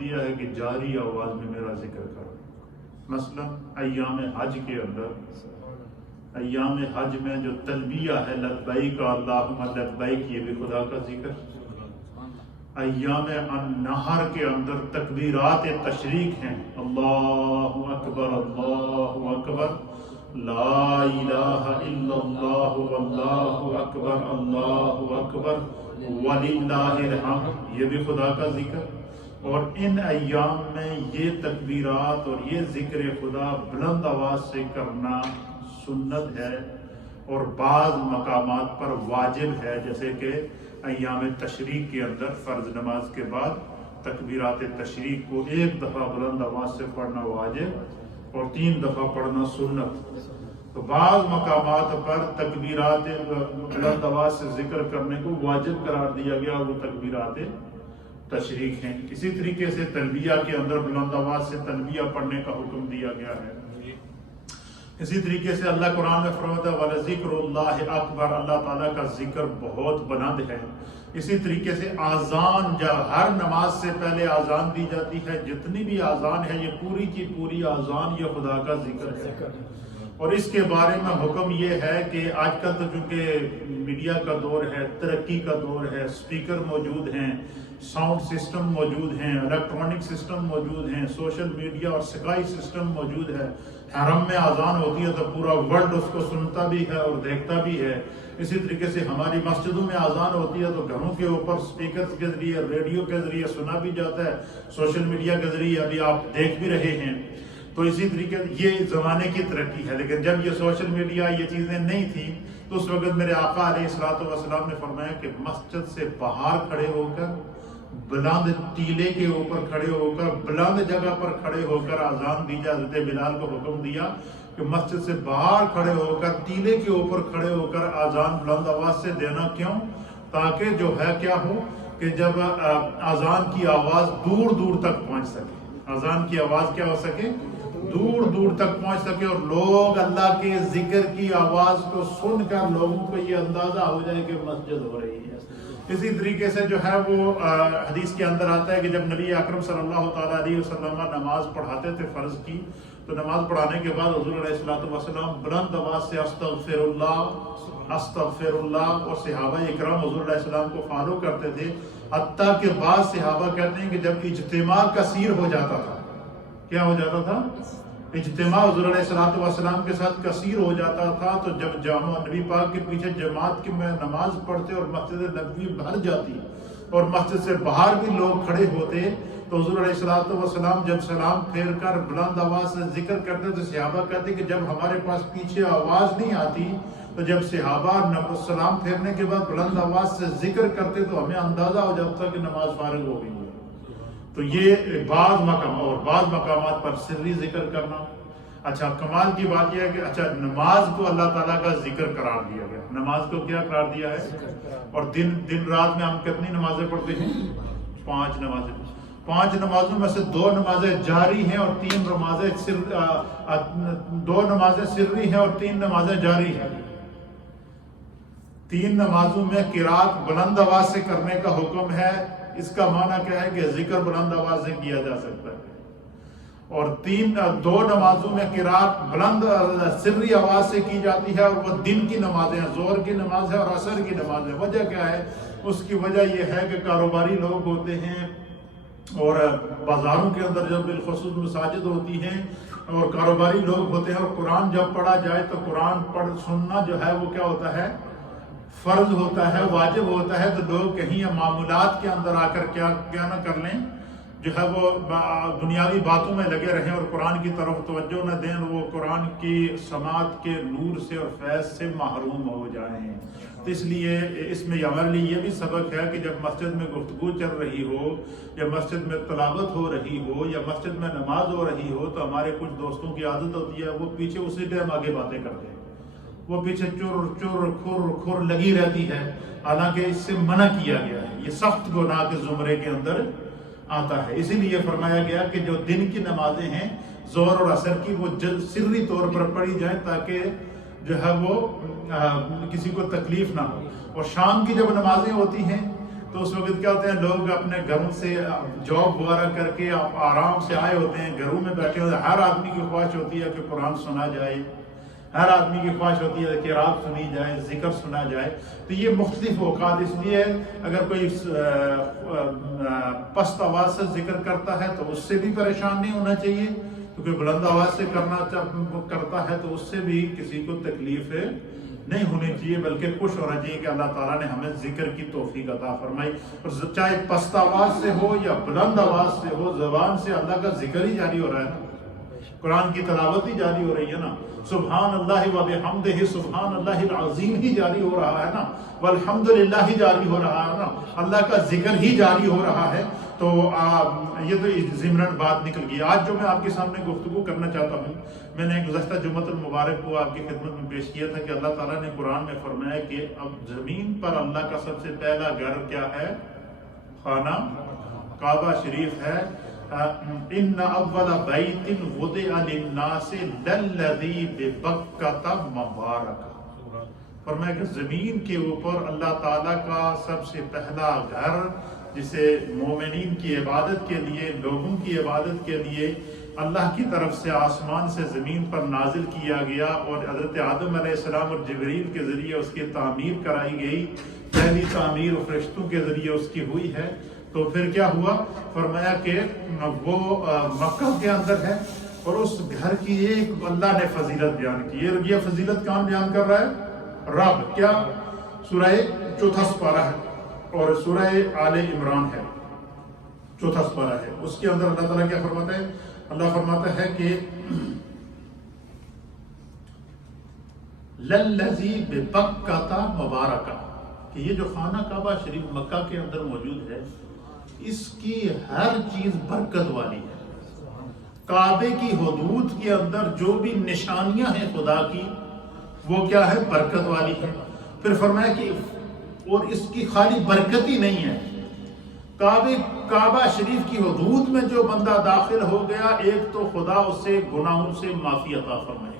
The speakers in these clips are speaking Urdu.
دیا ہے کہ جاری آواز میں میرا ذکر کرو. مثلا ایام حج کے اندر، ایام حج میں جو تلبیہ ہے لبیک اللہم لبیک، یہ بھی خدا کا ذکر. ایام النحر کے اندر تکبیرات تشریق ہیں، اللہ اکبر اللہ اکبر، لا الہ الا اللہ واللہ اکبر اللہ اکبر وللہ الحمد، یہ بھی خدا کا ذکر. اور ان ایام میں یہ تکبیرات اور یہ ذکر خدا بلند آواز سے کرنا سنت ہے، اور بعض مقامات پر واجب ہے، جیسے کہ ایام تشریق کے اندر فرض نماز کے بعد تکبیرات تشریق کو ایک دفعہ بلند آواز سے پڑھنا واجب اور 3 دفعہ پڑھنا سنت. تو بعض مقامات پر تکبیرات بلند آواز سے ذکر کرنے کو واجب قرار دیا گیا، وہ تکبیرات تشریق ہیں. اسی طریقے سے تلبیہ کے اندر بلند آواز سے تلبیہ پڑھنے کا حکم دیا گیا ہے. اسی طریقے سے اللہ قرآن میں فرماتا ہے وَلَذِكْرُ اللَّهِ اکبر، اللہ تعالیٰ کا ذکر بہت بلند ہے. اسی طریقے سے آذان، جب ہر نماز سے پہلے آذان دی جاتی ہے، جتنی بھی آذان ہے یہ پوری کی پوری آذان یہ خدا کا ذکر ہے. اور اس کے بارے میں حکم یہ ہے کہ آج کل تو چونکہ میڈیا کا دور ہے، ترقی کا دور ہے، اسپیکر موجود ہیں، ساؤنڈ سسٹم موجود ہیں، الیکٹرانک سسٹم موجود ہیں، سوشل میڈیا اور سکائی سسٹم موجود ہے. حرم میں اذان ہوتی ہے تو پورا ورلڈ اس کو سنتا بھی ہے اور دیکھتا بھی ہے. اسی طریقے سے ہماری مسجدوں میں اذان ہوتی ہے تو گھروں کے اوپر اسپیکر کے ذریعے، ریڈیو کے ذریعے سنا بھی جاتا ہے، سوشل میڈیا کے ذریعے ابھی آپ دیکھ بھی رہے ہیں. تو اسی طریقے یہ زمانے کی ترقی ہے. لیکن جب یہ سوشل میڈیا یہ چیزیں نہیں تھیں تو اس وقت میرے آقا علیہ الصلوۃ والسلام نے فرمایا کہ مسجد سے باہر کھڑے ہو کر، بلند ٹیلے کے اوپر کھڑے ہو کر، بلند جگہ پر کھڑے ہو کر اذان دی جائے. حضرت بلال کو حکم دیا کہ مسجد سے باہر کھڑے ہو کر، ٹیلے کے اوپر کھڑے ہو کر اذان بلند آواز سے دینا. کیوں؟ تاکہ جو ہے کیا ہو کہ جب اذان کی آواز دور دور تک پہنچ سکے، اذان کی آواز کیا ہو سکے، دور دور تک پہنچ سکے، اور لوگ اللہ کے ذکر کی آواز کو سن کر لوگوں کو یہ اندازہ ہو جائے کہ مسجد ہو رہی ہے. اسی طریقے سے جو ہے وہ حدیث کے اندر آتا ہے کہ جب نبی اکرم صلی اللہ تعالیٰ علیہ وسلم نماز پڑھاتے تھے فرض کی، تو نماز پڑھانے کے بعد حضور علیہ الصلوۃ والسلام بلند آواز سے استغفر اللہ استغفر اللہ، اور صحابہ اکرام حضور علیہ السلام کو فالو کرتے تھے. حتیٰ کہ بعض صحابہ کہتے ہیں کہ جب اجتماع کثیر ہو جاتا تھا، کیا ہو جاتا تھا؟ اجتماع حضور علیہ الصلوۃ والسلام کے ساتھ کثیر ہو جاتا تھا، تو جب جامع نبی پاک کے پیچھے جماعت کی میں نماز پڑھتے اور مسجد نبوی بھر جاتی اور مسجد سے باہر بھی لوگ کھڑے ہوتے، تو حضور علیہ الصلوۃ والسلام جب سلام پھیر کر بلند آواز سے ذکر کرتے تو صحابہ کہتے کہ جب ہمارے پاس پیچھے آواز نہیں آتی، تو جب صحابہ سلام پھیرنے کے بعد بلند آواز سے ذکر کرتے تو ہمیں اندازہ ہو جاتا کہ نماز فارغ ہو گئی ہے. تو یہ بعض مقامات پر سری ذکر کرنا. اچھا، کمال کی بات یہ ہے کہ اچھا نماز کو اللہ تعالیٰ کا ذکر قرار دیا گیا. نماز کو کیا قرار دیا ہے؟ اور دن رات میں ہم کتنی نمازیں پڑھتے ہیں؟ 5 نمازیں. 5 نمازوں میں سے 2 نمازیں جاری ہیں اور 3 نمازیں 2 نمازیں سری ہیں اور 3 نمازیں جاری ہیں. 3 نمازوں میں قرات بلند آواز سے کرنے کا حکم ہے. اس کا معنی کیا ہے کہ ذکر بلند آواز سے کیا جا سکتا ہے. اور 2 نمازوں میں قرات بلند سری آواز سے کی جاتی ہے، اور وہ دن کی نمازیں ہیں، ظہر کی نماز ہے اور عصر کی نماز ہے. وجہ کیا ہے؟ اس کی وجہ یہ ہے کہ کاروباری لوگ ہوتے ہیں اور بازاروں کے اندر جب بالخصوص مساجد ہوتی ہیں اور کاروباری لوگ ہوتے ہیں، اور قرآن جب پڑھا جائے تو قرآن سننا جو ہے وہ کیا ہوتا ہے؟ فرض ہوتا ہے، واجب ہوتا ہے. تو لوگ کہیں معمولات کے اندر آ کر کیا نہ کر لیں، جو ہے وہ دنیاوی باتوں میں لگے رہیں اور قرآن کی طرف توجہ نہ دیں، وہ قرآن کی سماعت کے نور سے اور فیض سے محروم ہو جائیں. تو اس لیے اس میں ہمارے لیے یہ بھی سبق ہے کہ جب مسجد میں گفتگو چل رہی ہو یا مسجد میں تلاوت ہو رہی ہو یا مسجد میں نماز ہو رہی ہو، تو ہمارے کچھ دوستوں کی عادت ہوتی ہے وہ پیچھے اسی ٹائم آگے باتیں کرتے ہیں، وہ پیچھے چور کھر لگی رہتی ہے. حالانکہ اس سے منع کیا گیا ہے، یہ سخت گناہ کے زمرے کے اندر آتا ہے. اسی لیے فرمایا گیا کہ جو دن کی نمازیں ہیں ظہر اور عصر کی، وہ سری طور پر پڑھی جائیں تاکہ جو ہے وہ کسی کو تکلیف نہ ہو. اور شام کی جب نمازیں ہوتی ہیں تو اس وقت کیا ہوتے ہیں لوگ اپنے گھروں سے جاب وغیرہ کر کے آرام سے آئے ہوتے ہیں، گھروں میں بیٹھے ہوتے ہیں. ہر آدمی کی خواہش ہوتی ہے کہ قرآن سنا جائے، ہر آدمی کی خواہش ہوتی ہے کہ رات سنی جائے، ذکر سنا جائے. تو یہ مختلف اوقات اس لیے اگر کوئی پست آواز سے ذکر کرتا ہے تو اس سے بھی پریشان نہیں ہونا چاہیے، تو کوئی بلند آواز سے کرتا ہے تو اس سے بھی کسی کو تکلیف نہیں ہونی چاہیے، بلکہ خوش ہونا چاہیے کہ اللہ تعالیٰ نے ہمیں ذکر کی توفیق عطا فرمائی. اور چاہے پست آواز سے ہو یا بلند آواز سے ہو، زبان سے اللہ کا ذکر ہی جاری ہو رہا ہے نا، قرآن کی تلاوت ہی جاری ہو رہی ہے نا، سبحان اللہ و بحمدہ سبحان اللہ العظیم ہی جاری ہو رہا ہے نا، والحمدللہ ہی جاری ہو رہا ہے نا، اللہ کا ذکر ہی جاری ہو رہا ہے. تو یہ تو ضمناً بات نکل گئی. آج جو میں آپ کے سامنے گفتگو کرنا چاہتا ہوں، میں نے گزشتہ جمعۃ المبارک کو آپ کی خدمت میں پیش کیا تھا کہ اللہ تعالیٰ نے قرآن میں فرمایا کہ اب زمین پر اللہ کا سب سے پہلا گھر کیا ہے؟ خانہ کعبہ شریف ہے. ان اول بیت وضع للناس للذی ببکۃ مبارک. فرمایا کہ زمین کے اوپر اللہ تعالیٰ کا سب سے پہلا گھر جسے مومنین کی عبادت کے لیے، لوگوں کی عبادت کے لیے اللہ کی طرف سے آسمان سے زمین پر نازل کیا گیا، اور حضرت آدم علیہ السلام اور جبریل کے ذریعے اس کی تعمیر کرائی گئی. پہلی تعمیر فرشتوں کے ذریعے اس کی ہوئی ہے. تو پھر کیا ہوا؟ فرمایا کہ وہ مکہ کے اندر ہے، اور اس گھر کی ایک اللہ نے فضیلت بیان کی. یہ فضیلت کون بیان کر رہا ہے؟ رب. کیا؟ سورہ چوتھا سپارہ ہے اور سورہ آل عمران ہے، چوتھا سپارہ ہے. اس کے اندر اللہ تعالیٰ کیا فرماتا ہے؟ اللہ فرماتا ہے کہ للذی ببکۃ مبارکہ، کہ یہ جو خانہ کعبہ شریف مکہ کے اندر موجود ہے، اس کی ہر چیز برکت والی ہے. کعبے کی حدود کے اندر جو بھی نشانیاں ہیں خدا کی، وہ کیا ہے؟ برکت والی ہے. پھر فرمایا کہ اور اس کی خالی برکت ہی نہیں ہے، کعبہ شریف کی حدود میں جو بندہ داخل ہو گیا، ایک تو خدا اس سے گناہوں سے معافی عطا فرمائے.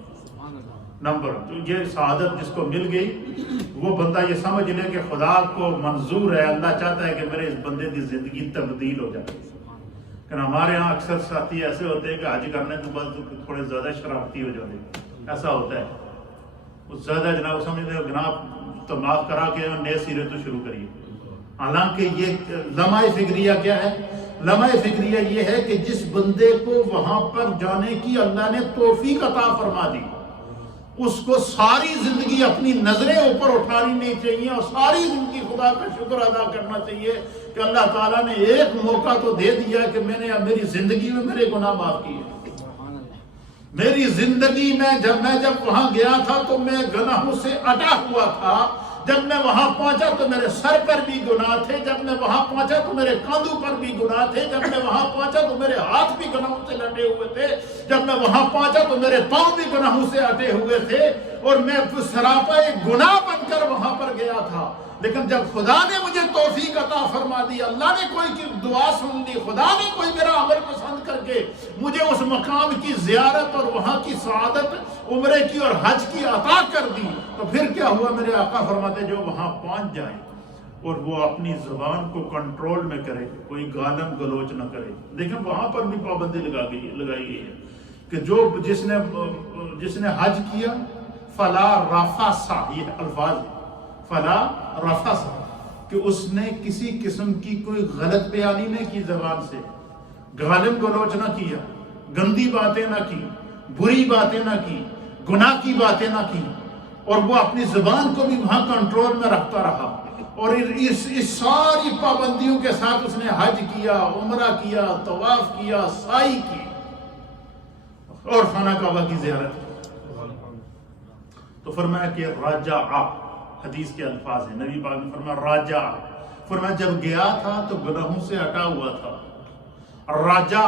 نمبر یہ سعادت جس کو مل گئی، وہ بندہ یہ سمجھ لے کہ خدا کو منظور ہے، اللہ چاہتا ہے کہ میرے اس بندے کی زندگی تبدیل ہو جائے. کہ ہمارے ہاں اکثر ساتھی ایسے ہوتے ہیں کہ حج کرنے کے بعد تھوڑے زیادہ شرارتی ہو جاتے ہیں. ایسا ہوتا ہے، وہ زیادہ جناب سمجھتے ہیں جناب تو معاف کرا کے نئے سرے تو شروع کریے. حالانکہ یہ لمحہ فکریہ کیا ہے؟ لمحہ فکریہ یہ ہے کہ جس بندے کو وہاں پر جانے کی اللہ نے توفیق عطا فرما دی، اس کو ساری زندگی اپنی نظریں اوپر اٹھانی نہیں چاہیے، اور ساری زندگی خدا کا شکر ادا کرنا چاہیے کہ اللہ تعالیٰ نے ایک موقع تو دے دیا کہ میں نے میری زندگی میں میرے گناہ معاف کیے. میری زندگی میں جب وہاں گیا تھا تو میں گناہوں سے اٹا ہوا تھا. جب میں وہاں پہنچا تو میرے سر پر بھی گناہ تھے، جب میں وہاں پہنچا تو میرے کاندھوں پر بھی گناہ تھے، جب میں وہاں پہنچا تو میرے ہاتھ بھی گناہوں سے لٹے ہوئے تھے، جب میں وہاں پہنچا تو میرے پاؤں بھی گناہوں سے اٹے ہوئے تھے، اور میں سراپا ایک گناہ بن کر وہاں پر گیا تھا. لیکن جب خدا نے مجھے توفیق عطا فرما دی، اللہ نے کوئی دعا سن لی، خدا نے کوئی میرا عمل پسند کر کے مجھے اس مقام کی زیارت اور وہاں کی سعادت عمرے کی اور حج کی عطا کر دی، تو پھر کیا ہوا؟ میرے آقا فرماتے جو وہاں پہنچ جائے اور وہ اپنی زبان کو کنٹرول میں کرے، کوئی گالم گلوچ نہ کرے. دیکھیں وہاں پر بھی پابندی لگائی گئی ہے کہ جس نے حج کیا فلا رفث، یہ الفاظ فلا رفث، کہ اس نے کسی قسم کی کوئی غلط بیانی نہیں کی، زبان سے غالم گلوچ نہ کیا، گندی باتیں نہ کی، بری باتیں نہ کی، گناہ کی باتیں نہ کی، اور وہ اپنی زبان کو بھی وہاں کنٹرول میں رکھتا رہا. اور اس ساری پابندیوں کے ساتھ اس نے حج کیا، عمرہ کیا، طواف کیا، سعی کی اور خانہ کعبہ کی زیارت کی. تو فرمایا کہ راجع، حدیث کے الفاظ ہیں، نبی پاک نے فرمایا راجع، فرمایا جب گیا تھا تو گناہوں سے ہٹا ہوا تھا. راجع،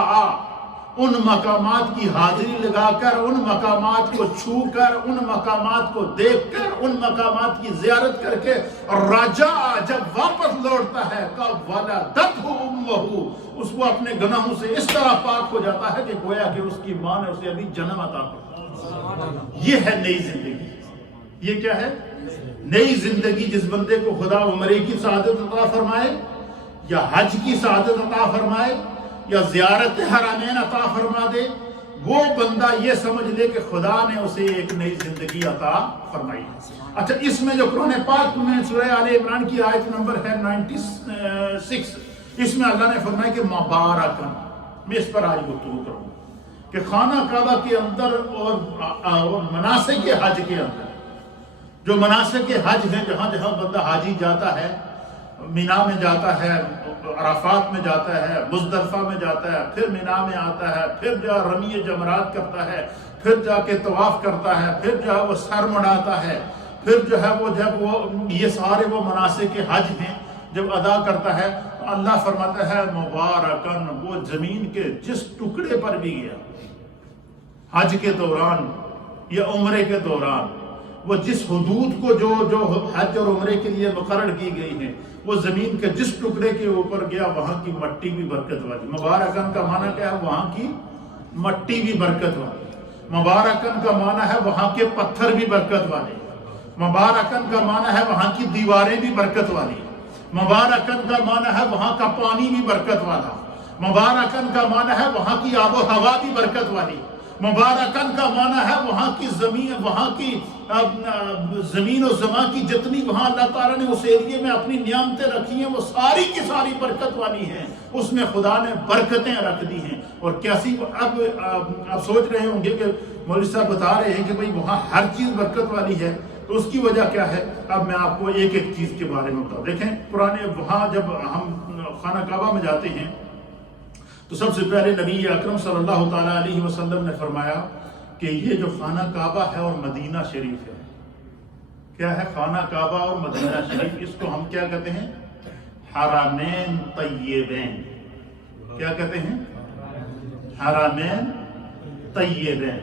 ان مقامات کی حاضری لگا کر، ان مقامات کو چھو کر، ان مقامات کو دیکھ کر، ان مقامات کی زیارت کر کے راجع جب واپس لوٹتا ہے ولدتہ امہ، اس کو اپنے گناہوں سے اس طرح پاک ہو جاتا ہے کہ گویا کہ اس کی ماں نے اسے ابھی جنم عطا کیا. یہ ہے نئی زندگی. یہ کیا ہے؟ نئی زندگی. جس بندے کو خدا عمرے کی سعادت عطا فرمائے یا حج کی سعادت عطا فرمائے یا زیارت حرمین عطا فرما دے، وہ بندہ یہ سمجھ لے کہ خدا نے اسے ایک نئی زندگی عطا فرمائی۔ اچھا، اس میں جو قرآن پاک میں سورہ آل عمران کی آیت نمبر ہے 96، اس میں اللہ نے فرمایا کہ مبارکن، میں اس پر آج گفتگو کروں کہ خانہ کعبہ کے اندر اور مناسک حج کے اندر جو مناسک حج ہیں، جہاں جہاں بندہ حاجی جاتا ہے، مینا میں جاتا ہے، عرفات میں جاتا ہے، مزدلفہ میں جاتا ہے، پھر مینا میں آتا ہے، پھر جا رمی جمرات کرتا ہے، پھر جا کے طواف کرتا ہے، پھر جو ہے وہ سر مڑاتا ہے، پھر جو ہے وہ جب وہ یہ سارے وہ مناسک حج ہیں جب ادا کرتا ہے، تو اللہ فرماتا ہے مبارکن، وہ زمین کے جس ٹکڑے پر بھی گیا حج کے دوران یا عمرے کے دوران، وہ جس حدود کو جو حج اور عمرے کے لیے مقرر کی گئی ہیں، وہ زمین کے جس ٹکڑے کے اوپر گیا وہاں کی مٹی بھی برکت والی۔ مبارکن کا معنی کیا ہے؟ وہاں کی مٹی بھی برکت والی۔ مبارکن کا معنی ہے وہاں کے پتھر بھی برکت والے۔ مبارکن کا معنی ہے وہاں کی دیواریں بھی برکت والی۔ مبارکن کا معنی ہے وہاں کا پانی بھی برکت والا۔ مبارکن کا معنی ہے وہاں کی آب و ہوا بھی برکت والی۔ مبارکن کا معنی ہے وہاں کی زمین و زمان کی جتنی وہاں اللہ تعالیٰ نے اس ایریے میں اپنی نعمتیں رکھی ہیں، وہ ساری کی ساری برکت والی ہیں۔ اس میں خدا نے برکتیں رکھ دی ہیں۔ اور کیسی اب آپ سوچ رہے ہوں گے کہ مولوی صاحب بتا رہے ہیں کہ بھئی وہاں ہر چیز برکت والی ہے، تو اس کی وجہ کیا ہے؟ اب میں آپ کو ایک ایک چیز کے بارے میں بتا۔ دیکھیں، پرانے وہاں جب ہم خانہ کعبہ میں جاتے ہیں تو سب سے پہلے نبی اکرم صلی اللہ تعالیٰ علیہ وسلم نے فرمایا کہ یہ جو خانہ کعبہ ہے اور مدینہ شریف ہے، کیا ہے؟ خانہ کعبہ اور مدینہ شریف، اس کو ہم کیا کہتے ہیں؟ حرمین طیبین۔ کیا کہتے ہیں؟ حرمین طیبین۔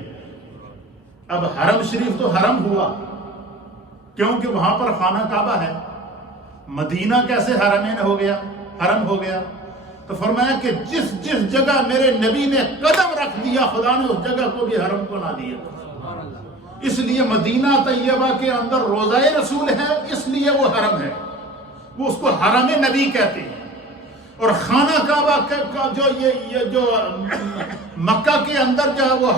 اب حرم شریف تو حرم ہوا کیونکہ وہاں پر خانہ کعبہ ہے، مدینہ کیسے حرمین ہو گیا، حرم ہو گیا؟ تو فرمایا کہ جس جس جگہ میرے نبی نے قدم رکھ دیا، خدا نے اس جگہ کو بھی حرم بنا دیا۔ اس لیے مدینہ طیبہ کے اندر روضہ رسول ہے، اس لیے وہ حرم ہے، وہ اس کو حرم نبی کہتے ہیں۔ اور خانہ کعبہ کا جو مکہ کے اندر جو ہے وہ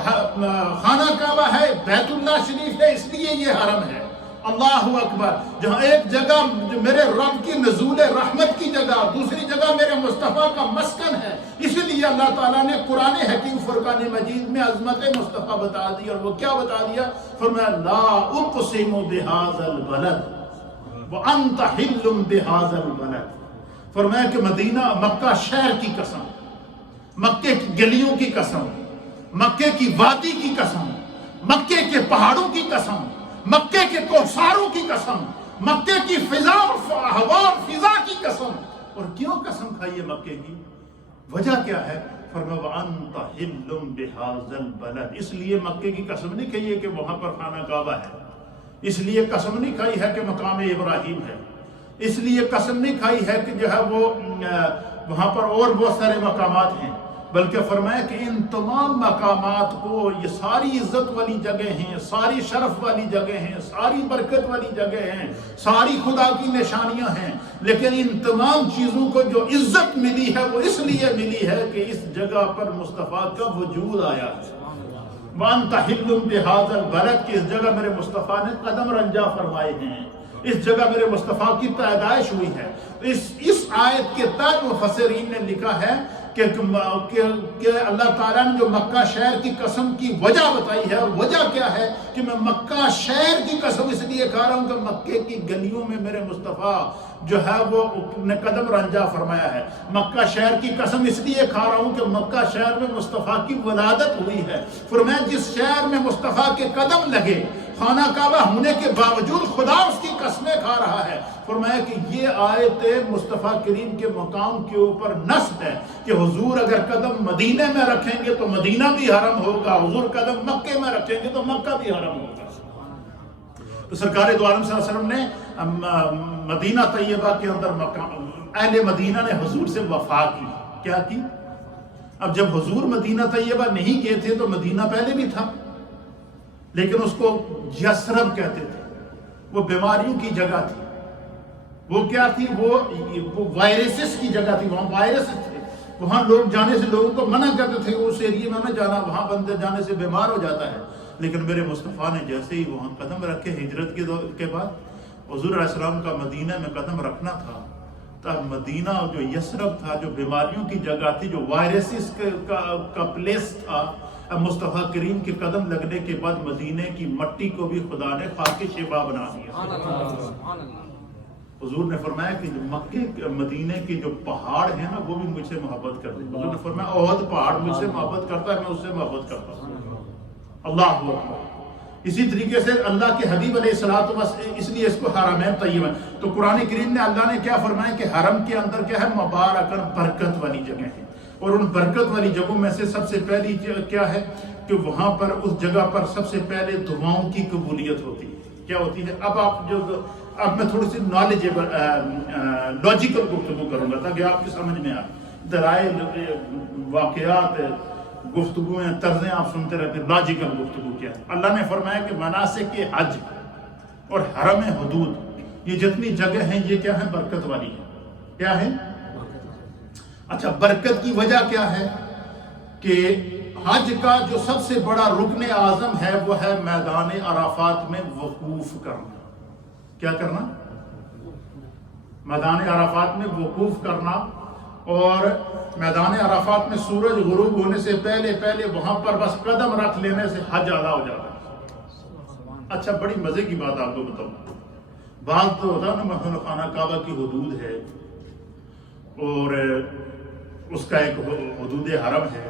خانہ کعبہ ہے، بیت اللہ شریف ہے، اس لیے یہ حرم ہے۔ اللہ اکبر! جہاں ایک جگہ جو میرے رب کی نزول رحمت کی جگہ، دوسری جگہ میرے مصطفیٰ کا مسکن ہے، اسی لیے اللہ تعالیٰ نے قرآن حکیم فرقان مجید میں عظمت مصطفیٰ بتا دی۔ اور وہ کیا بتا دیا؟ فرمایا لا اقسم بہذا البلد وانت حل بہذا البلد۔ فرمایا کہ مدینہ، مکہ شہر کی قسم، مکے کی گلیوں کی قسم، مکے کی وادی کی قسم، مکے کے پہاڑوں کی قسم، مکے کے کوثاروں کی قسم، مکے کی فضا اور ہوا اور فضا کی قسم۔ اور کیوں قسم کھائیے مکے کی؟ وجہ کیا ہے؟ فرمایا وَأَنْتَ حِلٌّ بِهَذَا الْبَلَدِ۔ اس لیے مکے کی قسم نہیں کھائیے کہ وہاں پر خانہ کعبہ ہے، اس لیے قسم نہیں کھائی ہے کہ مقام ابراہیم ہے، اس لیے قسم نہیں کھائی ہے کہ جو ہے وہ وہاں پر اور بہت سارے مقامات ہیں، بلکہ فرمایا کہ ان تمام مقامات کو، یہ ساری عزت والی جگہ ہیں، ساری شرف والی جگہ ہیں، ساری برکت والی جگہ ہیں، ساری خدا کی نشانیاں ہیں، لیکن ان تمام چیزوں کو جو عزت ملی ہے وہ اس لیے ملی ہے کہ اس جگہ پر مصطفیٰ کا وجود آیا ہے۔ وَأَنْتَ حِلٌّ بِهَذَا الْبَلَدِ، کہ اس جگہ میرے مصطفیٰ نے قدم رنجا فرمائے ہیں، اس جگہ میرے مصطفیٰ کی پیدائش ہوئی ہے۔ اس آیت کے تحت مفسرین نے لکھا ہے کہ اللہ تعالیٰ نے جو مکہ شہر کی قسم کی وجہ بتائی ہے، اور وجہ کیا ہے کہ میں مکہ شہر کی قسم اس لیے کھا رہا ہوں کہ مکے کی گلیوں میں میرے مصطفیٰ جو ہے وہ نے قدم رنجا فرمایا ہے۔ مکہ شہر کی قسم اس لیے کھا رہا ہوں کہ مکہ شہر میں مصطفیٰ کی ولادت ہوئی ہے۔ فرمایا جس شہر میں مصطفیٰ کے قدم لگے، خانہ کعبہ ہونے کے باوجود خدا اس کی قسمیں کھا رہا ہے۔ فرمایا کہ یہ آیت مصطفیٰ کریم کے مقام کے اوپر نص ہے کہ حضور اگر قدم مدینے میں رکھیں گے تو مدینہ بھی حرم ہوگا، حضور قدم مکے میں رکھیں گے تو مکہ بھی حرم ہوگا۔ تو سرکار دو عالم صلی اللہ علیہ وسلم نے مدینہ طیبہ کے اندر اہل مدینہ نے حضور سے وفا کی۔ کیا کی؟ اب جب حضور مدینہ طیبہ نہیں گئے تھے تو مدینہ پہلے بھی تھا، لیکن اس کو یثرب کہتے تھے، وہ بیماریوں کی جگہ تھی۔ وہ کیا تھی؟ وہ وائرسز کی جگہ تھی، وہاں وائرس تھے، وہاں لوگ جانے سے لوگوں کو منع کرتے تھے، اس ایریے میں نہ جانا، وہاں بندے جانے سے بیمار ہو جاتا ہے۔ لیکن میرے مصطفیٰ نے جیسے ہی وہاں قدم رکھے ہجرت کے بعد، حضور علیہ السلام کا مدینہ میں قدم رکھنا تھا، تب مدینہ جو یثرب تھا، جو بیماریوں کی جگہ تھی، جو وائرسز کا پلیس تھا، اب مصطفیٰ کریم کے قدم لگنے کے بعد مدینے کی مٹی کو بھی خدا نے خاک شفا بنا دیا۔ حضور نے فرمایا کہ مکے مدینے کے جو پہاڑ ہیں نا، وہ بھی مجھ سے محبت کرتے ہیں۔ حضور نے فرمایا احد پہاڑ مجھ سے محبت کرتا ہے، میں اس سے محبت کرتا ہوں۔ اللہ اکبر۔ اسی طریقے سے اللہ کے حبیب علیہ الصلوۃ والسلام، اس لیے اس کو حرمین طیبہ، تو قرآن کریم نے اللہ نے کیا فرمایا کہ حرم کے اندر کیا ہے؟ مبارکن، برکت والی جگہ ہے، اور ان برکت والی جگہوں میں سے سب سے پہلی کیا ہے کہ وہاں پر اس جگہ پر سب سے پہلے دعاؤں کی قبولیت ہوتی ہے۔ کیا ہوتی ہے؟ اب میں تھوڑی سی نالجیبل لاجیکل گفتگو کروں گا تاکہ آپ کی سمجھ میں آئے، دلائل، واقعات، گفتگویں، طرزیں آپ سنتے رہتے، لاجیکل گفتگو کیا ہے؟ اللہ نے فرمایا کہ مناسک حج اور حرم حدود، یہ جتنی جگہ ہیں یہ کیا ہے؟ برکت والی ہے۔ کیا ہے؟ اچھا، برکت کی وجہ کیا ہے؟ کہ حج کا جو سب سے بڑا رکن اعظم ہے وہ ہے میدان عرفات میں وقوف کرنا۔ کیا کرنا؟ میدان عرفات میں وقوف کرنا، اور میدان عرفات میں سورج غروب ہونے سے پہلے وہاں پر بس قدم رکھ لینے سے حج ادا ہو جاتا ہے۔ اچھا، بڑی مزے کی بات آپ کو بتاؤں، بعض تو ہوتا ہے نا، مثلا خانہ کعبہ کی حدود ہے اور اس کا ایک حدود حرم ہے،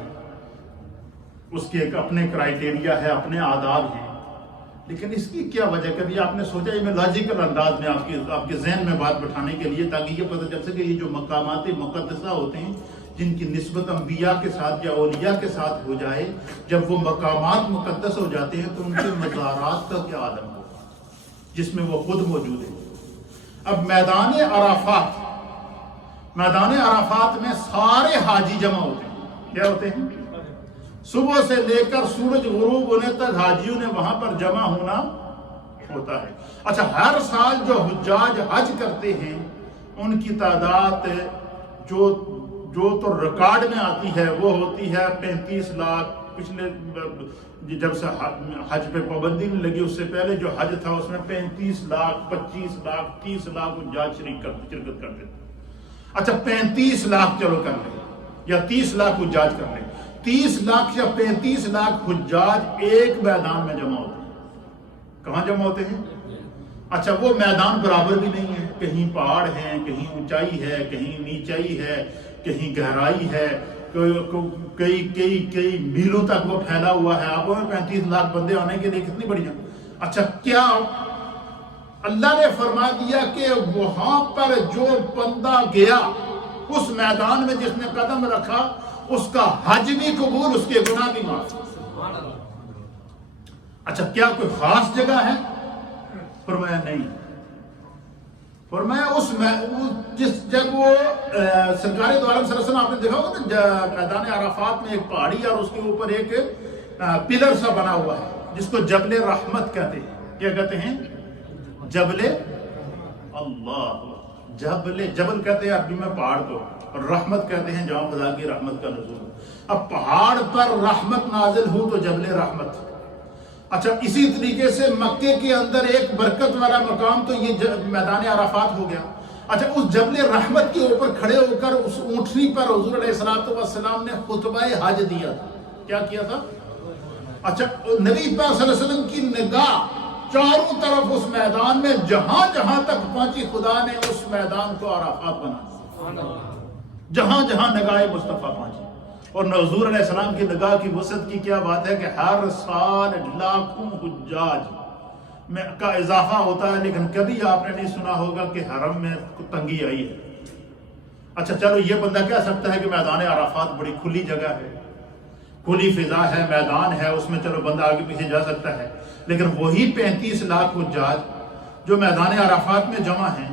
اس کے ایک اپنے کرائیٹیریا ہے، اپنے آداب ہیں، لیکن اس کی کیا وجہ؟ کبھی آپ نے سوچا؟ یہ میں لاجیکل انداز میں آپ کے ذہن میں بات بٹھانے کے لیے، تاکہ یہ پتہ چل سکے یہ جو مقامات مقدسہ ہوتے ہیں جن کی نسبت انبیاء کے ساتھ یا اولیاء کے ساتھ ہو جائے، جب وہ مقامات مقدس ہو جاتے ہیں تو ان کے مزارات کا کیا عالم ہو جس میں وہ خود موجود ہیں۔ اب میدان عرفات میں سارے حاجی جمع ہوتے ہیں۔ کیا ہوتے ہیں؟ صبح سے لے کر سورج غروب ہونے تک حاجیوں نے وہاں پر جمع ہونا ہوتا ہے۔ اچھا، ہر سال جو حجاج حج کرتے ہیں ان کی تعداد جو تو ریکارڈ میں آتی ہے وہ ہوتی ہے 35 لاکھ۔ پچھلے جب سے حج پہ پابندی نہیں لگی اس سے پہلے جو حج تھا اس میں 35 لاکھ، 25 لاکھ، 30 لاکھ حجاج شرکت کرتے تھے۔ اچھا، 35 لاکھ چلو کر لیں یا 30 لاکھ حجاج کر لیں، 30 لاکھ یا 35 لاکھ حجاج ایک میدان میں جمع ہوتے ہیں۔ کہاں جمع ہوتے ہیں؟ اچھا، وہ میدان برابر بھی نہیں ہے، کہیں پہاڑ ہیں، کہیں اونچائی ہے، کہیں نیچائی ہے، کہیں گہرائی ہے، کئی میلوں تک وہ پھیلا ہوا ہے۔ آپ 35 لاکھ بندے آنے کے لیے کتنی بڑی جگہ۔ اچھا، کیا اللہ نے فرما دیا کہ وہاں پر جو بندہ گیا اس میدان میں، جس نے قدم رکھا، اس کا حج بھی قبول، اس کے گناہ بھی معاف۔ اچھا، کیا کوئی خاص جگہ ہے؟ فرمایا نہیں۔ فرمایا جب وہ سرکار دو عالم صلی اللہ علیہ وسلم، آپ نے دیکھا ہوگا نا میدان عرفات میں ایک پہاڑی اور اس کے اوپر ایک پلر سا بنا ہوا ہے جس کو جبل رحمت کہتے ہیں۔ کیا کہتے ہیں؟ جبل اللہ، جبل کہتے ہیں عربی میں پہاڑ کو، اور رحمت کہتے ہیں جہاں خدا کی رحمت کا نزول۔ اب پہاڑ پر رحمت نازل ہو تو جبل رحمت۔ اچھا، اسی طریقے سے مکے کے اندر ایک برکت والا مقام تو یہ میدان عرفات ہو گیا۔ اچھا، اس جبل رحمت کے اوپر کھڑے ہو کر اس اونٹنی پر حضور علیہ السلام نے خطبہ حج دیا تھا۔ کیا کیا تھا؟ اچھا، نبی پاک صلی اللہ علیہ وسلم کی نگاہ چاروں طرف اس میدان میں جہاں جہاں تک پہنچی، خدا نے اس میدان کو عرفات بنا، جہاں جہاں نگاہ مصطفیٰ پہنچی۔ اور حضور علیہ السلام کی نگاہ کی وسعت کی کیا بات ہے کہ ہر سال لاکھوں حجاج میں کا اضافہ ہوتا ہے، لیکن کبھی آپ نے نہیں سنا ہوگا کہ حرم میں تنگی آئی ہے۔ اچھا، چلو یہ بندہ کہہ سکتا ہے کہ میدان عرفات بڑی کھلی جگہ ہے، کھلی فضا ہے، میدان ہے، اس میں چلو بندہ آگے پیچھے جا سکتا ہے، لیکن وہی 35 لاکھ حجاج جو میدان عرفات میں جمع ہیں،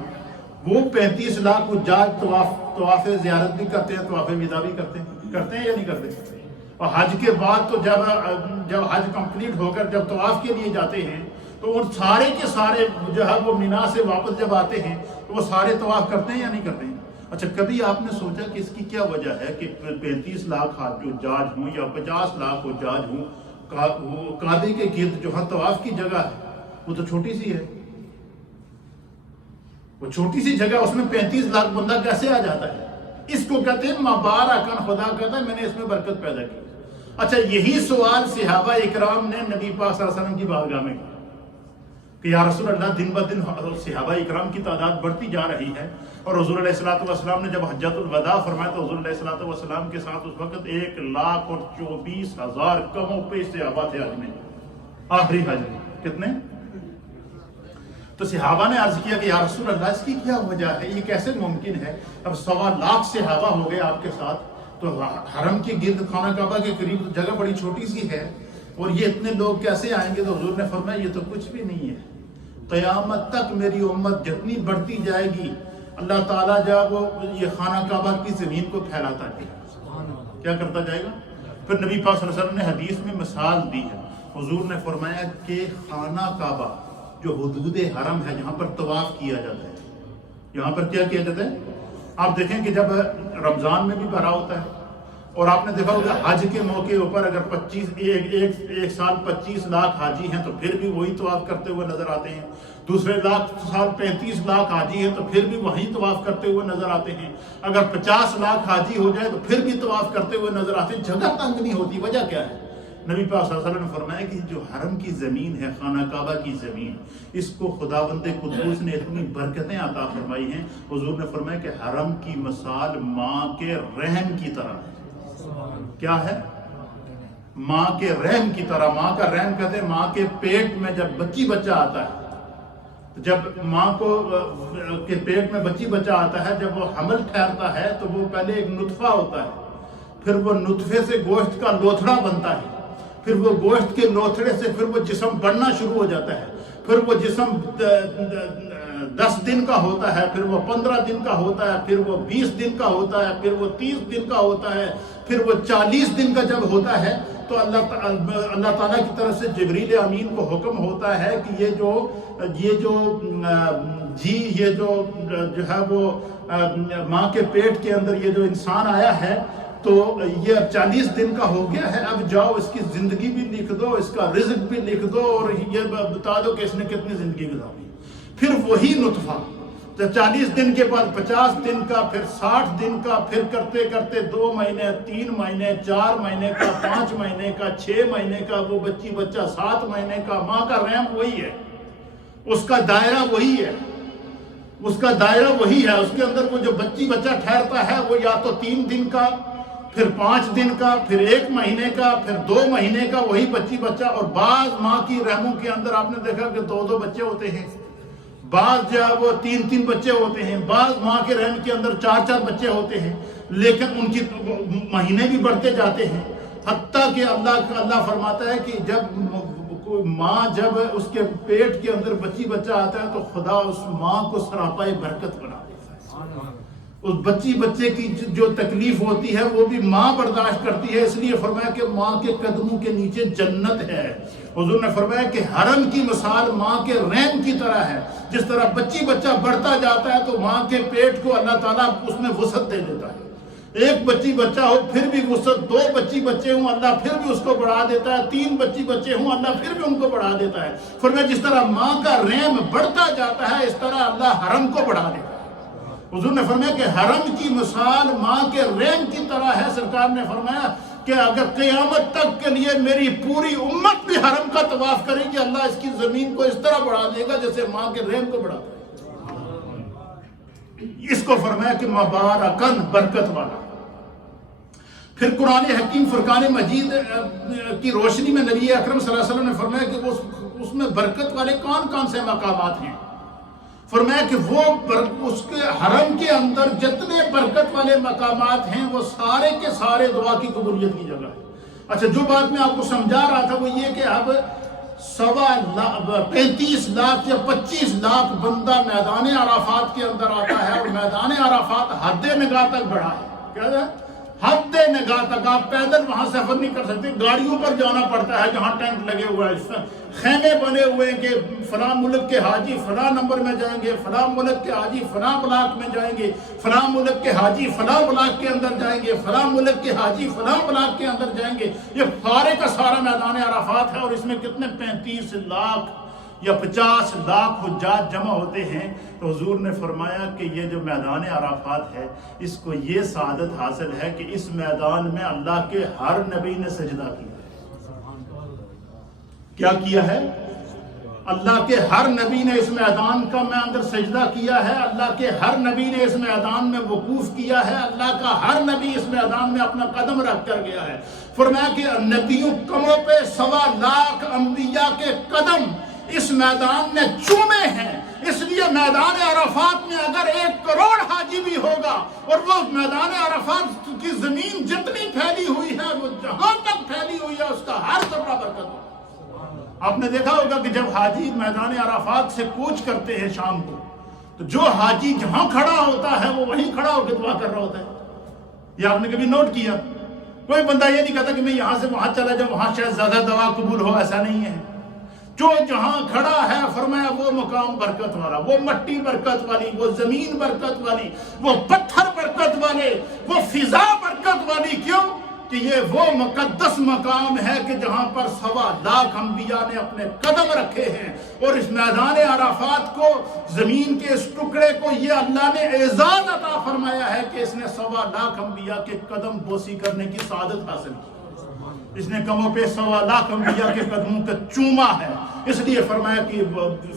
وہ 35 لاکھ حجاج طواف زیارت بھی کرتے ہیں، طواف ودا بھی کرتے ہیں یا نہیں کرتے؟ اور حج کے بعد تو جب حج کمپلیٹ ہو کر جب طواف کے لیے جاتے ہیں تو ان سارے کے سارے جو ہے وہ مینا سے واپس جب آتے ہیں تو وہ سارے طواف کرتے ہیں یا نہیں کرتے ہیں؟ اچھا کبھی آپ نے سوچا کہ اس کی کیا وجہ ہے کہ 35 لاکھ حجاج ہوں یا 50 لاکھ حجاج ہوں، کعبے کے گرد جو طواف کی جگہ ہے وہ تو چھوٹی سی ہے، وہ چھوٹی سی جگہ، اس میں 35 لاکھ بندہ کیسے آ جاتا ہے؟ اس کو کہتے ہیں مبارکن، خدا کہتا ہے میں نے اس میں برکت پیدا کی۔ اچھا یہی سوال صحابہ اکرام نے نبی پاک صلی اللہ علیہ وسلم کی بارگاہ میں کیا کہ یا رسول اللہ دن بہ دن صحابہ اکرام کی تعداد بڑھتی جا رہی ہے، اور حضور علیہ السلام نے جب حجۃ الوداع فرمایا تو حضور علیہ السلام کے ساتھ اس وقت 1,24,000 کم و بیش صحابہ تھے حج میں، آخری حج میں کتنے؟ تو صحابہ نے عرض کیا کہ یا رسول اللہ اس کی کیا وجہ ہے، یہ کیسے ممکن ہے؟ اب 1.25 صحابہ ہو گئے آپ کے ساتھ، تو حرم کے گرد خانہ کعبہ کے قریب جگہ بڑی چھوٹی سی ہے، اور یہ اتنے لوگ کیسے آئیں گے؟ تو حضور نے فرمایا یہ تو کچھ بھی نہیں ہے، قیامت تک میری امت جتنی بڑھتی جائے گی اللہ تعالیٰ جب یہ خانہ کعبہ کی زمین کو پھیلاتا جائے گا، کیا کرتا جائے گا؟ پھر نبی پاک صلی اللہ علیہ وسلم نے حدیث میں مثال دی ہے، حضور نے فرمایا کہ خانہ کعبہ جو حدود حرم ہے جہاں پر طواف کیا جاتا ہے، یہاں پر کیا کیا جاتا ہے؟ آپ دیکھیں کہ جب رمضان میں بھی بھرا ہوتا ہے، اور آپ نے دیکھا ہوگا حج کے موقع اوپر اگر ایک سال 25 لاکھ حاجی ہیں تو پھر بھی وہی طواف کرتے ہوئے نظر آتے ہیں، دوسرے سال 35 لاکھ حاجی ہیں تو پھر بھی وہی طواف کرتے ہوئے نظر آتے ہیں، اگر 50 لاکھ حاجی ہو جائے تو پھر بھی طواف کرتے ہوئے نظر آتے ہیں، جگہ تنگ نہیں ہوتی۔ وجہ کیا ہے؟ نبی پاک صلی اللہ علیہ وسلم نے فرمایا کہ جو حرم کی زمین ہے، خانہ کعبہ کی زمین، اس کو خداوند قدوس نے اتنی برکتیں عطا فرمائی ہیں، حضور نے فرمایا کہ حرم کی مثال ماں کے رحم کی طرح ہے۔ کیا ہے؟ ماں کے رحم کی طرح۔ ماں کا رحم کہتے ہیں ماں کے پیٹ میں جب بچہ آتا ہے، جب ماں کو کے پیٹ میں بچہ آتا ہے، جب وہ حمل ٹھہرتا ہے تو وہ پہلے ایک نطفہ ہوتا ہے، پھر وہ نطفے سے گوشت کا لوتھڑا بنتا ہے، پھر وہ گوشت کے لوتھڑے سے پھر وہ جسم بڑھنا شروع ہو جاتا ہے، پھر وہ جسم 10 دن کا ہوتا ہے، پھر وہ 15 دن کا ہوتا ہے، پھر وہ 20 دن کا ہوتا ہے، پھر وہ 30 دن کا ہوتا ہے، پھر وہ 40 دن کا جب ہوتا ہے تو اللہ تعالیٰ کی طرف سے جبریل امین کو حکم ہوتا ہے کہ یہ جو ہے وہ ماں کے پیٹ کے اندر یہ جو انسان آیا ہے تو یہ اب 40 دن کا ہو گیا ہے، اب جاؤ اس کی زندگی بھی لکھ دو، اس کا رزق بھی لکھ دو، اور یہ بتا دو کہ اس نے کتنی زندگی گزاری۔ پھر وہی نطفہ 40 دن کے بعد 50 دن کا، پھر 60 دن کا، پھر کرتے کرتے 2 مہینے، 3 مہینے، 4 مہینے کا، 5 مہینے کا، 6 مہینے کا، وہ بچہ 7 مہینے کا۔ ماں کا رحم وہی ہے، اس کا دائرہ وہی ہے، اس کا دائرہ وہی ہے، اس کے اندر وہ جو بچہ ٹھہرتا ہے وہ یا تو 3 دن کا، پھر 5 دن کا، پھر 1 مہینے کا، پھر 2 مہینے کا، وہی بچہ۔ اور بعض ماں کی رحموں کے اندر آپ نے دیکھا کہ 2 بچے ہوتے ہیں، بعض جو ہے وہ 3 بچے ہوتے ہیں، بعض ماں کے رحم کے اندر 4 بچے ہوتے ہیں، لیکن ان کی مہینے بھی بڑھتے جاتے ہیں، حتیٰ کہ اللہ فرماتا ہے کہ جب ماں جب اس کے پیٹ کے اندر بچہ آتا ہے تو خدا اس ماں کو سراپائے برکت بنا دیتا ہے۔ اس بچے کی جو تکلیف ہوتی ہے وہ بھی ماں برداشت کرتی ہے، اس لیے فرمایا کہ ماں کے قدموں کے نیچے جنت ہے۔ حضور نے فرمایا کہ حرم کی مثال ماں کے رحم کی طرح ہے، جس طرح بچہ بڑھتا جاتا ہے تو ماں کے پیٹ کو اللہ تعالیٰ اس میں وسعت دے دیتا ہے، ایک بچہ ہو پھر بھی وسعت، 2 بچے ہوں اللہ پھر بھی اس کو بڑھا دیتا ہے، 3 بچے ہوں اللہ پھر بھی ان کو بڑھا دیتا ہے۔ فرمایا جس طرح ماں کا رحم بڑھتا جاتا ہے اس طرح اللہ حرم کو بڑھا دیتا ہے۔ حضور نے فرمایا کہ حرم کی مثال ماں کے رحم کی طرح ہے۔ سرکار نے فرمایا کہ اگر قیامت تک کے لیے میری پوری امت بھی حرم کا طواف کرے گی اللہ اس کی زمین کو اس طرح بڑھا دے گا جیسے ماں کے رحم کو بڑھاتا ہے۔ اس کو فرمایا کہ مبارکن، برکت والا۔ پھر قرآن حکیم فرقان مجید کی روشنی میں نبی اکرم صلی اللہ علیہ وسلم نے فرمایا کہ اس میں برکت والے کون سے مقامات ہیں؟ فرمایا کہ وہ اس کے حرم کے اندر جتنے برکت والے مقامات ہیں وہ سارے کے سارے دعا کی قبولیت کی جگہ ہے۔ اچھا جو بات میں آپ کو سمجھا رہا تھا وہ یہ کہ اب 35 لاکھ یا 25 لاکھ بندہ میدان عرفات کے اندر آتا ہے، اور میدان عرفات حد نگاہ تک بڑھا ہے، کیا ہے؟ حد نگاہ تک آپ پیدل وہاں سفر نہیں کر سکتے، گاڑیوں پر جانا پڑتا ہے جہاں ٹینٹ لگے ہوئے ہیں، خیمے بنے ہوئے ہیں کہ فلاں ملک کے حاجی فلاں نمبر میں جائیں گے، فلاں ملک کے حاجی فلاں بلاک میں جائیں گے، فلاں ملک کے حاجی فلاں بلاک کے اندر جائیں گے، فلاں ملک کے حاجی فلاں بلاک کے اندر جائیں گے۔ یہ سارے کا سارا میدان عرفات ہے، اور اس میں کتنے 35 لاکھ یا 50 لاکھ حجاج جمع ہوتے ہیں۔ تو حضور نے فرمایا کہ یہ جو میدان عرفات ہے، اس کو یہ سعادت حاصل ہے کہ اس میدان میں اللہ کے ہر نبی نے سجدہ کیا۔ کیا کیا ہے؟ اللہ کے ہر نبی نے اس میدان کا میں اندر سجدہ کیا ہے، اللہ کے ہر نبی نے اس میدان میں وقوف کیا ہے، اللہ کا ہر نبی اس میدان میں اپنا قدم رکھ کر گیا ہے۔ فرمایا کہ نبیوں کموں پہ 1.25 لاکھ انبیاء کے قدم اس میدان میں چومے ہیں۔ اس لیے میدان عرفات میں اگر 1 کروڑ حاجی بھی ہوگا اور وہ میدان عرفات کی زمین جتنی پھیلی ہوئی ہے، وہ جہاں تک پھیلی ہوئی ہے، اس کا ہر ذرہ برکت ہوگا۔ آپ نے دیکھا ہوگا کہ جب حاجی میدان عرفات سے کوچ کرتے ہیں شام کو، تو جو حاجی جہاں کھڑا ہوتا ہے وہ وہیں کھڑا ہو کے دعا کر رہا ہوتا ہے۔ یہ آپ نے کبھی نوٹ کیا؟ کوئی بندہ یہ نہیں کہتا کہ میں یہاں سے وہاں چلا جاؤں، وہاں شاید زیادہ دعا قبول ہو، ایسا نہیں ہے۔ جو جہاں کھڑا ہے فرمایا وہ مقام برکت والا، وہ مٹی برکت والی، وہ زمین برکت والی، وہ پتھر برکت والے، وہ فضا برکت والی۔ کیوں کہ یہ وہ مقدس مقام ہے کہ جہاں پر 1.25 لاکھ انبیاء نے اپنے قدم رکھے ہیں، اور اس میدان عرفات کو، زمین کے اس ٹکڑے کو یہ اللہ نے اعزاز عطا فرمایا ہے کہ اس نے 1.25 لاکھ انبیاء کے قدم بوسی کرنے کی سعادت حاصل کی۔ اس نے کموں پہ 1.25 لاکھ انبیاء کے قدموں کا چوما ہے۔ اس لیے فرمایا کہ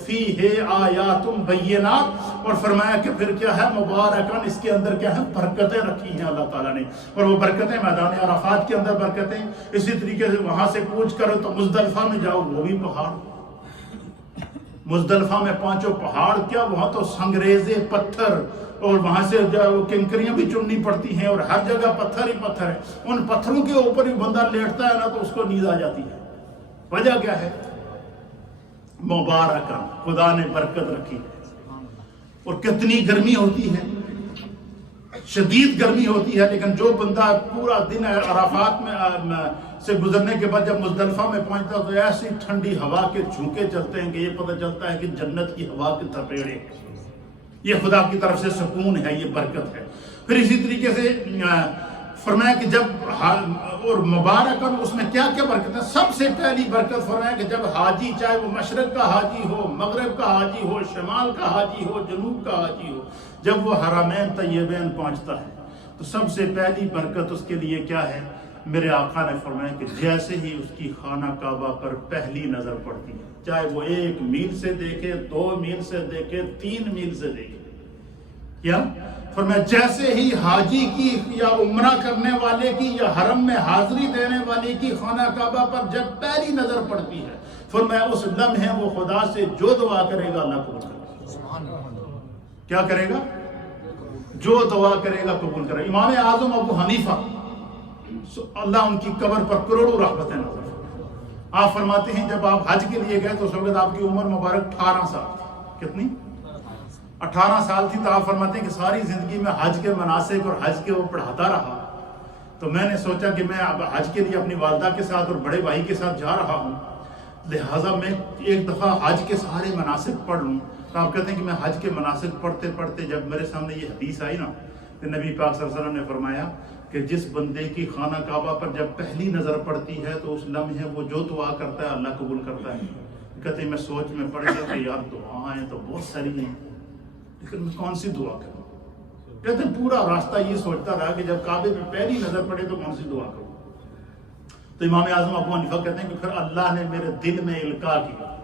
فیہ آیات بینات، اور فرمایا کہ پھر کیا ہے؟ مبارکان، اس کے اندر کیا ہے؟ برکتیں رکھی ہیں اللہ تعالیٰ نے، اور وہ برکتیں میدان عرفات کے اندر برکتیں۔ اسی طریقے سے وہاں سے کوچ کرو تو مزدلفہ میں جاؤ، وہ بھی پہاڑ، مزدلفہ میں 5 پہاڑ، کیا وہاں تو سنگریزے پتھر، اور وہاں سے کنکریاں بھی چننی پڑتی ہیں، اور ہر جگہ پتھر ہی پتھر ہے۔ ان پتھروں کے اوپر بھی بندہ لیٹتا ہے نا تو اس کو نیند آ جاتی ہے۔ وجہ کیا ہے؟ مبارکہ، خدا نے برکت رکھی ہے۔ اور کتنی گرمی ہوتی ہے، شدید گرمی ہوتی ہے، لیکن جو بندہ پورا دن عرفات میں سے گزرنے کے بعد جب مزدلفہ میں پہنچتا تو ایسی ٹھنڈی ہوا کے جھونکے چلتے ہیں کہ یہ پتہ چلتا ہے کہ جنت کی ہوا کے تھپیڑے، یہ خدا کی طرف سے سکون ہے، یہ برکت ہے۔ پھر اسی طریقے سے فرمایا کہ جب اور مبارک، اور اس میں کیا کیا برکت ہے؟ سب سے پہلی برکت فرمایا کہ جب حاجی، چاہے وہ مشرق کا حاجی ہو، مغرب کا حاجی ہو، شمال کا حاجی ہو، جنوب کا حاجی ہو، جب وہ حرمین طیبین پہنچتا ہے تو سب سے پہلی برکت اس کے لیے کیا ہے؟ میرے آقا نے فرمایا کہ جیسے ہی اس کی خانہ کعبہ پر پہلی نظر پڑتی ہے، چاہے وہ 1 میل سے دیکھے، 2 میل سے دیکھے، 3 میل سے دیکھے، کیا فرمایا؟ جیسے ہی حاجی کی یا عمرہ کرنے والے کی یا حرم میں حاضری دینے والے کی خانہ کعبہ پر جب پہلی نظر پڑتی ہے، فرمایا اس لمحے وہ خدا سے جو دعا کرے گا اللہ قبول کرے گا۔ کیا کرے گا؟ جو دعا کرے گا قبول کرے گا۔ امام اعظم ابو حنیفہ، اللہ ان کی قبر پر کروڑوں رحمتیں نازل فرمائے، آپ فرماتے ہیں جب آپ حج کے لیے گئے تو اس وقت آپ کی عمر مبارک 18 سال تھی۔ کتنی؟ 18 سال تھی۔ تو آپ فرماتے ہیں کہ ساری زندگی میں حج کے مناسک اور حج کے وہ پڑھاتا رہا، تو میں نے سوچا کہ میں اب حج کے لیے اپنی والدہ کے ساتھ اور بڑے بھائی کے ساتھ جا رہا ہوں، لہٰذا میں ایک دفعہ حج کے سارے مناسک پڑھ لوں۔ تو آپ کہتے ہیں کہ میں حج کے مناسک پڑھتے پڑھتے جب میرے سامنے یہ حدیث آئی نا، تو نبی پاک صلی اللہ علیہ وسلم نے فرمایا کہ جس بندے کی خانہ کعبہ پر جب پہلی نظر پڑتی ہے تو اس لمحے وہ جو دعا کرتا ہے اللہ قبول کرتا ہے۔ کہتے ہیں میں سوچ میں پڑ گیا کہ یار دعائیں تو بہت ساری ہیں، لیکن میں کون سی دعا کروں؟ کہتے ہیں پورا راستہ یہ سوچتا رہا کہ جب کعبے پہ پہلی نظر پڑے تو کون سی دعا کروں؟ تو امام اعظم ابو حنیفہ کہتے ہیں کہ پھر اللہ نے میرے دل میں القاء کیا،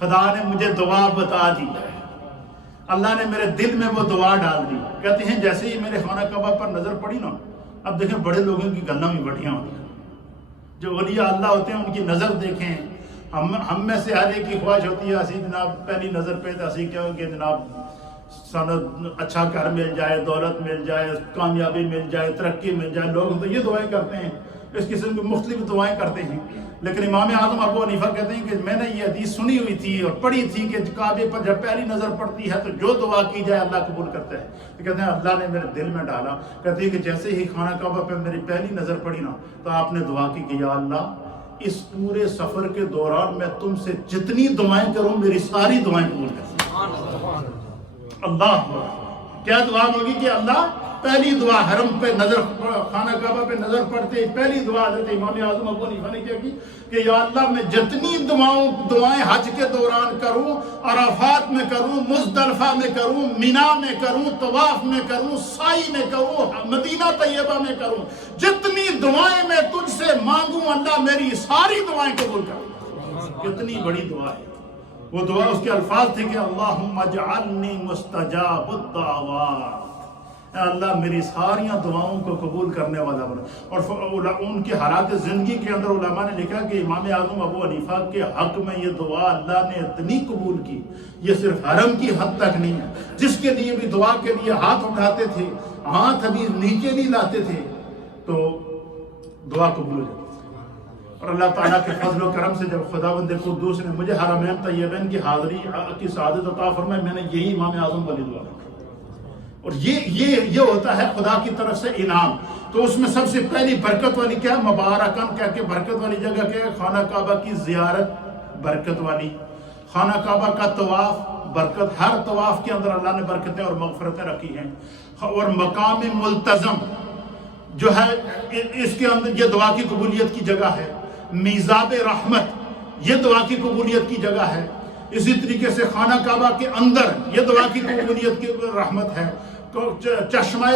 خدا نے مجھے دعا بتا دی، اللہ نے میرے دل میں وہ دعا ڈال دی۔ کہتے ہیں جیسے ہی میرے خانہ کعبہ پر نظر پڑی نا، اب دیکھیں بڑے لوگوں کی گلیں بھی بڑھیاں ہوتی ہیں، جو اولیاء اللہ ہوتے ہیں ان کی نظر دیکھیں، ہم میں سے ہر ایک کی خواہش ہوتی ہے اسی جناب پہلی نظر پہ اسی کیا کہ جناب سند اچھا گھر مل جائے، دولت مل جائے، کامیابی مل جائے، ترقی مل جائے۔ لوگ تو یہ دعائیں کرتے ہیں، اس قسم کی مختلف دعائیں کرتے ہیں. لیکن امام اعظم ابو حنیفہ کہتے ہیں کہ میں نے یہ حدیث سنی ہوئی تھی اور پڑھی تھی کہ کعبے پر جب پہلی نظر پڑتی ہے تو جو دعا کی جائے اللہ قبول کرتا ہے. کہتے ہیں اللہ نے میرے دل میں ڈالا. کہتے ہیں کہ جیسے ہی خانہ کعبہ پہ میری پہلی نظر پڑی نا تو آپ نے دعا کی کہ یا اللہ اس پورے سفر کے دوران میں تم سے جتنی دعائیں کروں میری ساری دعائیں قبول کر. اللہ کیا دعا ہوگی کہ اللہ پہلی دعا حرم پہ نظر خانہ کعبہ پہ نظر پڑتے پہلی دعا حضرت امام اعظم ابو حنیفہ نے کیا کی کہ یا اللہ میں جتنی دعائیں حج کے دوران کروں، عرفات میں کروں، مزدلفہ میں کروں، مینا میں کروں، طواف میں کروں، سعی میں کروں، مدینہ طیبہ میں کروں، جتنی دعائیں میں تجھ سے مانگوں اللہ میری ساری دعائیں قبول کر. کتنی بڑی دعا ہے وہ دعا. اس کے الفاظ تھے کہ اللہم اجعلنی مستجاب الدعوات، اے اللہ میری ساریاں دعاؤں کو قبول کرنے والا بنا. اور ان کے حالات زندگی کے اندر علماء نے لکھا کہ امام اعظم ابو حنیفہ کے حق میں یہ دعا اللہ نے اتنی قبول کی، یہ صرف حرم کی حد تک نہیں ہے. جس کے لیے بھی دعا کے لیے ہاتھ اٹھاتے تھے، ہاتھ ابھی نیچے نہیں لاتے تھے تو دعا قبول ہے. اور اللہ تعالیٰ کے فضل و کرم سے جب خداوند قدوس نے مجھے حرمین طیبین کی حاضری کی سعادت عطا فرمائی، میں نے یہی امام اعظم والی دعا کی. اور یہ ہوتا ہے خدا کی طرف سے انعام. تو اس میں سب سے پہلی برکت والی کیا ہے؟ مبارکن کہہ کے برکت والی جگہ کیا ہے؟ خانہ کعبہ کی زیارت برکت والی، خانہ کعبہ کا طواف برکت، ہر طواف کے اندر اللہ نے برکتیں اور مغفرتیں رکھی ہیں. اور مقام ملتزم جو ہے اس کے اندر یہ دعا کی قبولیت کی جگہ ہے. میزاب رحمت یہ دعا کی قبولیت کی جگہ ہے. اسی طریقے سے خانہ کعبہ کے اندر یہ دعا کی قبولیت کی رحمت ہے. چشمہ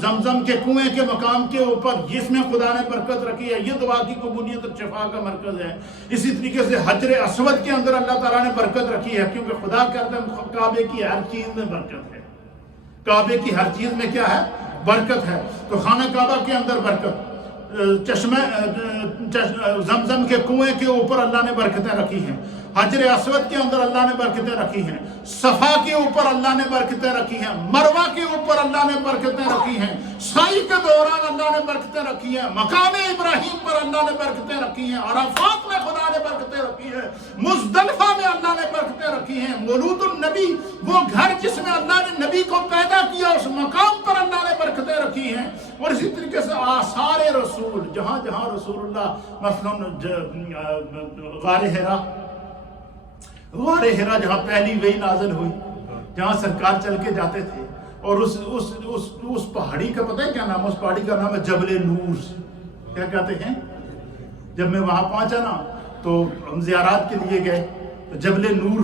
زمزم کے کنویں کے مقام کے اوپر جس میں خدا نے برکت رکھی ہے، یہ دعا کی قبولیت اور شفا کا مرکز ہے. اسی طریقے سے حجر اسود کے اندر اللہ تعالیٰ نے برکت رکھی ہے، کیونکہ خدا کہتا ہے کعبے کی ہر چیز میں برکت ہے. کعبے کی ہر چیز میں کیا ہے؟ برکت ہے. تو خانہ کعبہ کے اندر برکت، چشمہ زمزم کے کنویں کے اوپر اللہ نے برکتیں رکھی ہیں. حجر اسود کے اندر اللہ نے برکتیں رکھی ہیں. صفا کے اوپر اللہ نے برکتیں رکھی ہیں. مروہ کے اوپر اللہ نے برکتیں رکھی ہیں. سعی کے دوران اللہ نے برکتیں رکھی ہیں. مقام ابراہیم پر اللہ نے برکتیں رکھی ہیں. عرفات میں خدا نے برکتیں رکھی ہیں. مزدلفہ میں اللہ نے برکتیں رکھی ہیں. مولود النبی وہ گھر جس میں اللہ نے نبی کو پیدا کیا، اس مقام پر اللہ نے برکتیں رکھی ہیں. اور اسی طریقے سے آثار رسول، جہاں جہاں رسول اللہ مثلا غار ہرا جہاں پہلی وحی نازل ہوئی، جہاں سرکار چل کے جاتے تھے، اور اس پہاڑی کا پتہ ہے کیا نام ہے؟ اس پہاڑی کا نام ہے جبل نور. کیا کہتے ہیں؟ جب میں وہاں پہنچا نا تو ہم زیارات کے لیے گئے تو جبل نور،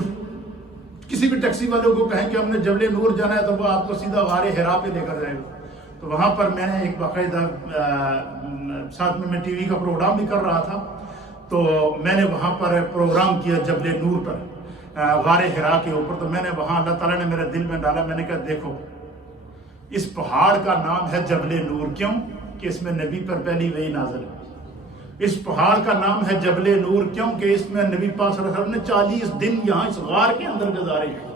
کسی بھی ٹیکسی والوں کو کہیں کہ ہم نے جبل نور جانا ہے تو وہ آپ کو سیدھا غار ہرا پہ لے کر جائے گا. تو وہاں پر میں نے ایک باقاعدہ ساتھ میں ٹی وی کا پروگرام بھی کر رہا تھا، تو میں نے وہاں پر پروگرام کیا جبل نور پر، غار ہرا کے اوپر. تو میں نے وہاں اللہ تعالیٰ نے میرے دل میں ڈالا، میں نے کہا دیکھو اس پہاڑ کا نام ہے جبل نور. کیوں؟ کہ اس میں نبی پر پہلی وحی نازل ہوئی. اس پہاڑ کا نام ہے جبل نور کیوں کہ اس میں نبی پاک صلی اللہ علیہ وسلم نے 40 دن یہاں اس غار کے اندر گزارے ہیں.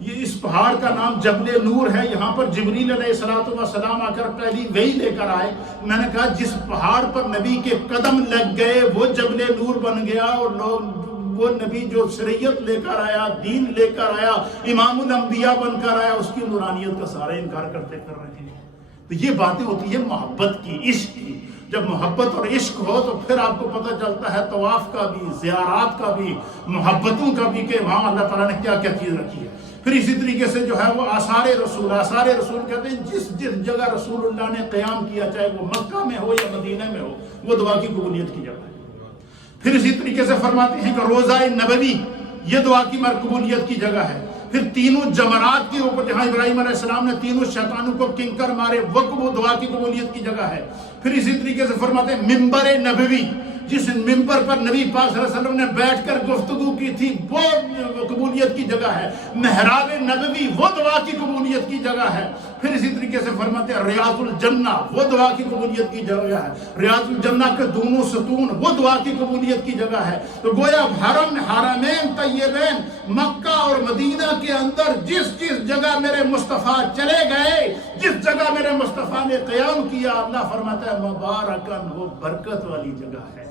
یہ اس پہاڑ کا نام جبل نور ہے. یہاں پر جبریل علیہ السلام آ کر پہلی وحی لے کر آئے. میں نے کہا جس پہاڑ پر نبی کے قدم لگ گئے وہ جبل نور بن گیا، اور لوگ وہ نبی جو شریعت لے کر آیا، دین لے کر آیا، امام الانبیاء بن کر آیا، اس کی نورانیت کا سارا انکار کرتے کر رہے ہیں. تو یہ باتیں ہوتی ہے محبت کی، عشق کی. جب محبت اور عشق ہو تو پھر آپ کو پتہ چلتا ہے طواف کا بھی، زیارات کا بھی، محبتوں کا بھی، کہ وہاں اللہ تعالیٰ نے کیا کیا چیز رکھی ہے. پھر اسی طریقے سے جو ہے وہ آثار رسول کہتے ہیں جس جگہ رسول اللہ نے قیام کیا، چاہے وہ مکہ میں ہو یا مدینہ میں ہو، وہ دعا کی قبولیت کی جگہ ہے. پھر اسی طریقے سے فرماتے ہیں کہ روضہ نبوی یہ دعا کی قبولیت کی جگہ ہے. پھر تینوں جمرات کے اوپر جہاں ابراہیم علیہ السلام نے تینوں شیطانوں کو کنکر مارے، وہ دعا کی قبولیت کی جگہ ہے. پھر اسی طریقے سے فرماتے ہیں منبر نبوی، جس منبر پر نبی پاک صلی اللہ علیہ وسلم نے بیٹھ کر گفتگو کی تھی، وہ قبولیت کی جگہ ہے. محراب نبوی وہ دعا کی قبولیت کی جگہ ہے. پھر اسی طریقے سے فرماتے ہیں ریاض الجنہ وہ دعا کی قبولیت کی جگہ ہے، ریاض الجنہ کے دونوں ستون وہ دعا کی قبولیت کی جگہ ہے۔ تو گویا حرمین طیبین مکہ اور مدینہ کے اندر جس جگہ میرے مصطفیٰ چلے گئے، جس جگہ میرے مصطفیٰ نے قیام کیا، اللہ فرماتا ہے مبارکن، وہ برکت والی جگہ ہے۔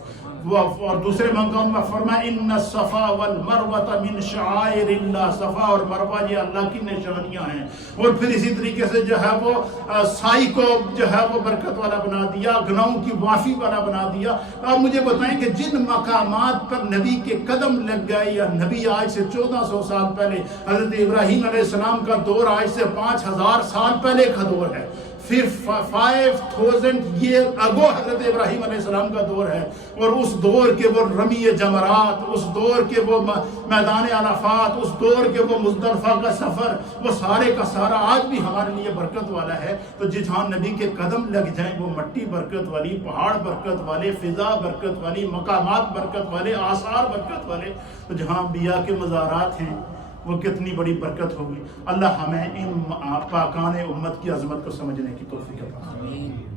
اور دوسرے مقام میں فرمایا ان الصفا والمروہ من شعائر اللہ، صفا اور مروہ یہ اللہ کی نشانیاں ہیں۔ اور پھر اسی طریقے سے جو ہے وہ سائی کو جو ہے وہ برکت والا بنا دیا، گناہوں کی معافی والا بنا دیا۔ آپ مجھے بتائیں کہ جن مقامات پر نبی کے قدم لگ گئے، یا نبی آج سے 1400 سال پہلے، حضرت ابراہیم علیہ السلام کا دور آج سے 5000 سال پہلے کا دور ہے، پھر 5000 ایئر اگو حضرت ابراہیم علیہ السلام کا دور ہے، اور اس دور کے وہ رمی جمرات، اس دور کے وہ میدان عرفات، اس دور کے وہ مزدلفہ کا سفر، وہ سارے کا سارا آج بھی ہمارے لیے برکت والا ہے۔ تو جہاں نبی کے قدم لگ جائیں، وہ مٹی برکت والی، پہاڑ برکت والے، فضا برکت والی، مقامات برکت والے، آثار برکت والے، تو جہاں انبیاء کے مزارات ہیں وہ کتنی بڑی برکت ہوگی۔ اللہ ہمیں ان پاکان امت کی عظمت کو سمجھنے کی توفیق عطا فرمائے۔